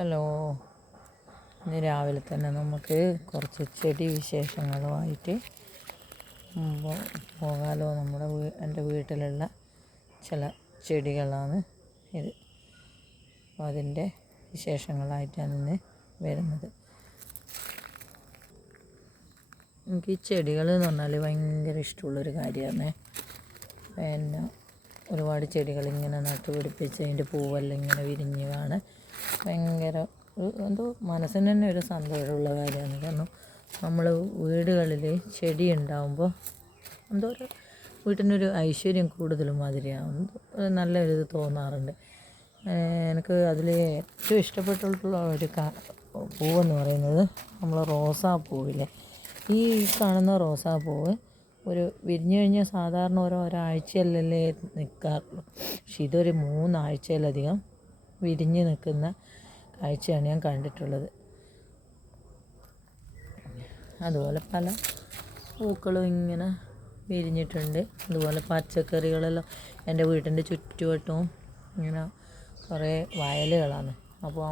Hello, ഇന്ന് രാവിലെ തന്നെ നമുക്ക് കുറച്ച് ചെടി വിശേഷങ്ങളുമായിട്ട് പോകാലോ. എൻ്റെ വീട്ടിലുള്ള ചില ചെടികളാണ് ഇത്. അപ്പോൾ അതിൻ്റെ വിശേഷങ്ങളായിട്ടാണ് ഇന്ന് വരുന്നത്. എനിക്ക് ഈ ചെടികൾ എന്ന് പറഞ്ഞാൽ ഭയങ്കര ഇഷ്ടമുള്ളൊരു കാര്യമാണ്. പിന്നെ ഒരുപാട് ചെടികൾ ഇങ്ങനെ നട്ടുപിടിപ്പിച്ച് അതിൻ്റെ പൂവെല്ലാം ഇങ്ങനെ വിരിഞ്ഞ് കാണാൻ ഭയങ്കര എന്തോ മനസ്സിന് തന്നെ ഒരു സന്തോഷമുള്ള കാര്യമാണ്. കാരണം നമ്മൾ വീടുകളിൽ ചെടി ഉണ്ടാകുമ്പോൾ എന്തോ ഒരു വീട്ടിനൊരു ഐശ്വര്യം കൂടുതലും മാതിരിയാവും, നല്ലൊരിത് തോന്നാറുണ്ട്. എനിക്ക് അതിൽ ഏറ്റവും ഇഷ്ടപ്പെട്ടിട്ടുള്ള ഒരു പൂവെന്ന് പറയുന്നത് നമ്മൾ റോസാപ്പൂവില്ലേ, ഈ കാണുന്ന റോസാപ്പൂവ് ഒരു വിരിഞ്ഞു കഴിഞ്ഞാൽ സാധാരണ ഒരാഴ്ചയല്ലേ നിൽക്കാറുള്ളൂ. പക്ഷെ ഇതൊരു 3 ആഴ്ചയിലധികം വിരിഞ്ഞ് നിൽക്കുന്ന കാഴ്ചയാണ് ഞാൻ കണ്ടിട്ടുള്ളത്. അതുപോലെ പല പൂക്കളും ഇങ്ങനെ വിരിഞ്ഞിട്ടുണ്ട്. അതുപോലെ പച്ചക്കറികളെല്ലാം എൻ്റെ വീട്ടിൻ്റെ ചുറ്റുവട്ടവും ഇങ്ങനെ കുറേ വയലുകളാണ്. അപ്പോൾ ആ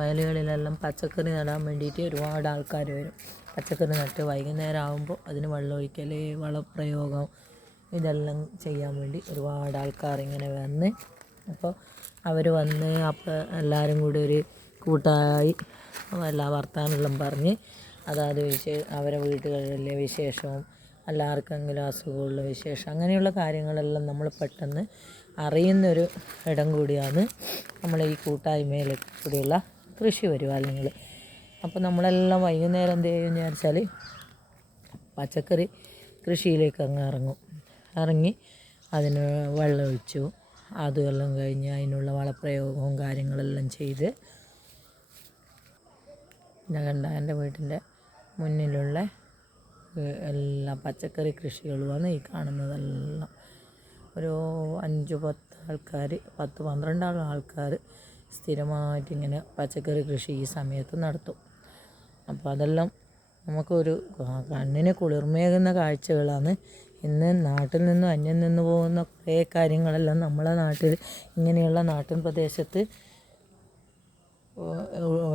വയലുകളിലെല്ലാം പച്ചക്കറി നടാൻ വേണ്ടിയിട്ട് ഒരുപാട് ആൾക്കാർ വരും. പച്ചക്കറി നട്ട് വൈകുന്നേരം ആകുമ്പോൾ അതിന് വെള്ളമൊഴിക്കൽ, വളപ്രയോഗം ഇതെല്ലാം ചെയ്യാൻ വേണ്ടി ഒരുപാട് ആൾക്കാർ ഇങ്ങനെ വന്ന്, അപ്പോൾ അവർ വന്ന് അപ്പോൾ എല്ലാവരും കൂടി ഒരു കൂട്ടായി എല്ലാ വർത്തമാനമെല്ലാം പറഞ്ഞ് അതായത് അവരെ വീട്ടുകളിലെ വിശേഷവും എല്ലാവർക്കെങ്കിലും അസുഖമുള്ള വിശേഷം അങ്ങനെയുള്ള കാര്യങ്ങളെല്ലാം നമ്മൾ പെട്ടെന്ന് അറിയുന്നൊരു ഇടം കൂടിയാണ് നമ്മൾ ഈ കൂട്ടായ്മയിൽ കൂടിയുള്ള കൃഷി പരിപാലനങ്ങൾ. അപ്പോൾ നമ്മളെല്ലാം വൈകുന്നേരം എന്ത് ചെയ്യുമെന്ന് വിചാരിച്ചാൽ പച്ചക്കറി കൃഷിയിലേക്ക് ഇറങ്ങി അതിന് വെള്ളമൊഴിച്ചു, അതുമെല്ലാം കഴിഞ്ഞ് അതിനുള്ള വളപ്രയോഗവും കാര്യങ്ങളെല്ലാം ചെയ്ത് കണ്ട എൻ്റെ വീട്ടിൻ്റെ മുന്നിലുള്ള എല്ലാ പച്ചക്കറി കൃഷികളുമാണ് ഈ കാണുന്നതെല്ലാം. ഒരു 5-10 ആൾക്കാർ, 10-12 ആൾക്കാർ സ്ഥിരമായിട്ടിങ്ങനെ പച്ചക്കറി കൃഷി ഈ സമയത്ത് നടത്തും. അപ്പോൾ അതെല്ലാം നമുക്കൊരു കണ്ണിന് കുളിർമയേകുന്ന കാഴ്ചകളാണ്. ഇന്ന് നാട്ടിൽ നിന്നും അന്യം നിന്ന് പോകുന്ന കുറേ കാര്യങ്ങളെല്ലാം നമ്മളെ നാട്ടിൽ ഇങ്ങനെയുള്ള നാട്ടിൻ പ്രദേശത്ത്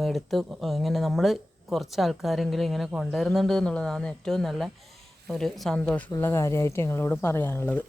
എടുത്ത് ഇങ്ങനെ നമ്മൾ കുറച്ച് ആൾക്കാരെങ്കിലും ഇങ്ങനെ കൊണ്ടുവരുന്നുണ്ട് എന്നുള്ളതാണ് ഏറ്റവും നല്ല ഒരു സന്തോഷമുള്ള കാര്യമായിട്ട് നിങ്ങളോട് പറയാനുള്ളത്.